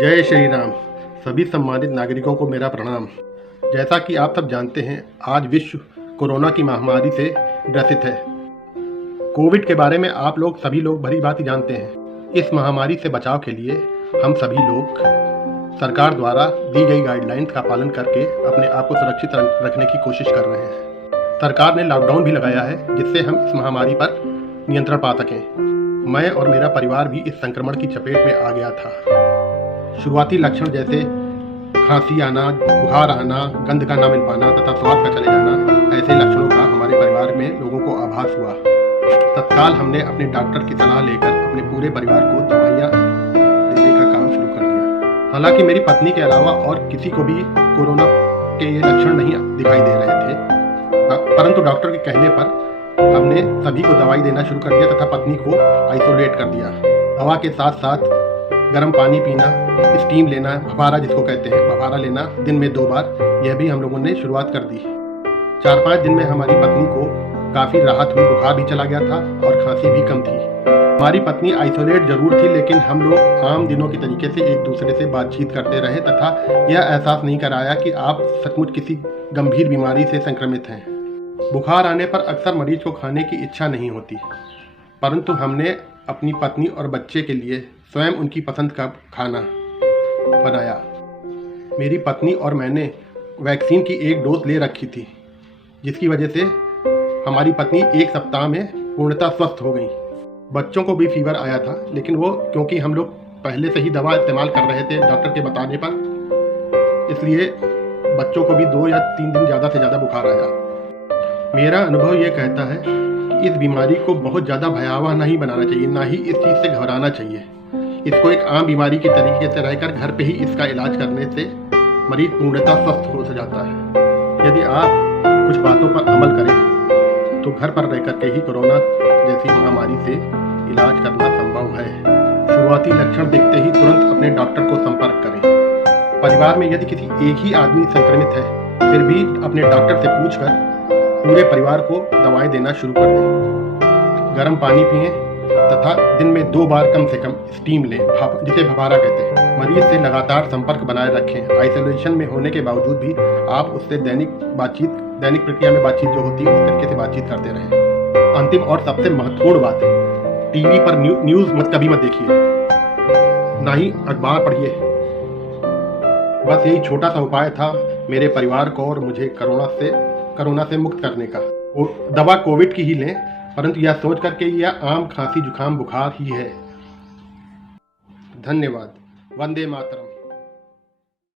जय श्री राम। सभी सम्मानित नागरिकों को मेरा प्रणाम। जैसा कि आप सब जानते हैं, आज विश्व कोरोना की महामारी से ग्रसित है। कोविड के बारे में आप लोग सभी लोग भली भांति जानते हैं। इस महामारी से बचाव के लिए हम सभी लोग सरकार द्वारा दी गई गाइडलाइंस का पालन करके अपने आप को सुरक्षित रखने की कोशिश कर रहे हैं। सरकार ने लॉकडाउन भी लगाया है जिससे हम इस महामारी पर नियंत्रण पा सकें। मैं और मेरा परिवार भी इस संक्रमण की चपेट में आ गया था। शुरुआती लक्षण जैसे खांसी आना, बुखार आना, गंध का ना मिल पाना तथा स्वाद का चले जाना, ऐसे लक्षणों का हमारे परिवार में लोगों को आभास हुआ। तत्काल हमने अपने डॉक्टर की सलाह लेकर अपने पूरे परिवार को दवाइयाँ देने का काम शुरू कर दिया। हालांकि मेरी पत्नी के अलावा और किसी को भी कोरोना के ये लक्षण नहीं दिखाई दे रहे थे, परंतु डॉक्टर के कहने पर हमने सभी को दवाई देना शुरू कर दिया तथा पत्नी को आइसोलेट कर दिया। दवा के साथ साथ गर्म पानी पीना, स्टीम लेना, भफारा जिसको कहते हैं, भफारा लेना दिन में 2 बार, यह भी हम लोगों ने शुरुआत कर दी। 4-5 दिन में हमारी पत्नी को काफ़ी राहत हुई, बुखार भी चला गया था और खांसी भी कम थी। हमारी पत्नी आइसोलेट जरूर थी, लेकिन हम लोग आम दिनों के तरीके से एक दूसरे से बातचीत करते रहे तथा यह एहसास नहीं कराया कि आप सचमुच किसी गंभीर बीमारी से संक्रमित हैं। बुखार आने पर अक्सर मरीज को खाने की इच्छा नहीं होती, परंतु हमने अपनी पत्नी और बच्चे के लिए स्वयं उनकी पसंद का खाना बनाया। मेरी पत्नी और मैंने वैक्सीन की 1 डोज ले रखी थी, जिसकी वजह से हमारी पत्नी 1 सप्ताह में पूर्णतः स्वस्थ हो गई। बच्चों को भी फीवर आया था, लेकिन वो क्योंकि हम लोग पहले से ही दवा इस्तेमाल कर रहे थे डॉक्टर के बताने पर, इसलिए बच्चों को भी 2 या 3 दिन ज़्यादा से ज़्यादा बुखार आया। मेरा अनुभव ये कहता है कि इस बीमारी को बहुत ज़्यादा भयावह नहीं बनाना चाहिए, ना ही इस चीज़ से घबराना चाहिए। इसको एक आम बीमारी के तरीके से रहकर घर पे ही इसका इलाज करने से मरीज पूर्णतः स्वस्थ हो जाता है। यदि आप कुछ बातों पर अमल करें तो घर पर रह करके ही कोरोना जैसी महामारी से इलाज करना संभव है। शुरुआती लक्षण दिखते ही तुरंत अपने डॉक्टर को संपर्क करें। परिवार में यदि किसी एक ही आदमी संक्रमित है, फिर भी अपने डॉक्टर से पूछकर पूरे परिवार को दवाएं देना शुरू कर दें। गर्म पानी पिएं तथा दिन में 2 बार कम से कम स्टीम लें, जिसे भफारा कहते हैं। मरीज से लगातार संपर्क बनाए रखें। आइसोलेशन में होने के बावजूद भी आप उससे दैनिक प्रक्रिया में बातचीत जो होती है उस तरीके से बातचीत करते रहें। अंतिम और सबसे महत्वपूर्ण बात, टीवी पर न्यूज़ कभी मत देखिए, ना ही अखबार पढ़िए। बस यही छोटा सा उपाय था मेरे परिवार को और मुझे कोरोना से मुक्त करने का। दवा कोविड की ही लें, परंतु यह सोच करके यह आम खांसी जुकाम बुखार ही है। धन्यवाद। वंदे मातरम।